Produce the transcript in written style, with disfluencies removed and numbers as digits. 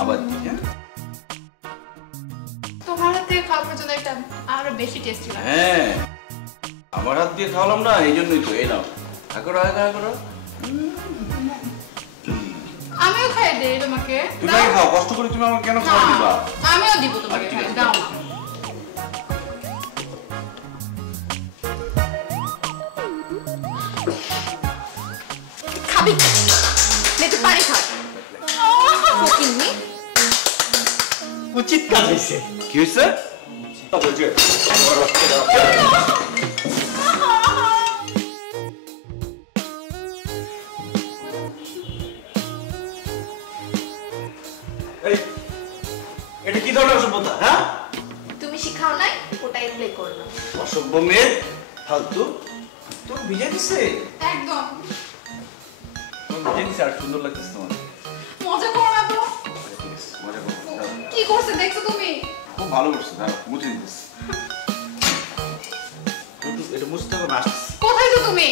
আবার দিই। হ্যাঁ তোমার হাত থেকে খাওয়ার জন্য এটা আরো বেশি টেস্টি লাগে। হ্যাঁ আমার হাত দিয়ে খাওয়ালাম না, এই জন্যই তো। এই নাও, করো করো। আমিও খাই দেই তোমাকে। তুমি আগে খাও, কষ্ট করে তুমি আমাকে কেন খাওয়া দিবা? আমিও দিব তোমাকে, দাও না। খাবি নে তো পানি খা। ফকিন্নি উচিত কাজ হইছে। কি হইছে? তবে যে এই এটা কি ধরনের অসভ্যতা? হ্যাঁ তুমি শিখাও নাই, ওটাই প্লে করলাম। অসভ্য মেয়ে, ফালতু। তোর বিয়ে দিছে? একদম তোমার জিনিস আর সুন্দর লাগতেছে তোমার। মজা করো না তো। ঠিক আছে, মজা করো। কি করছে দেখছো তুমি? খুব ভালো করছে, দাঁড়াও মুছে দিতেছি। এটা মুছতে হবে না, আসতেছি। কোথায় তো তুমি?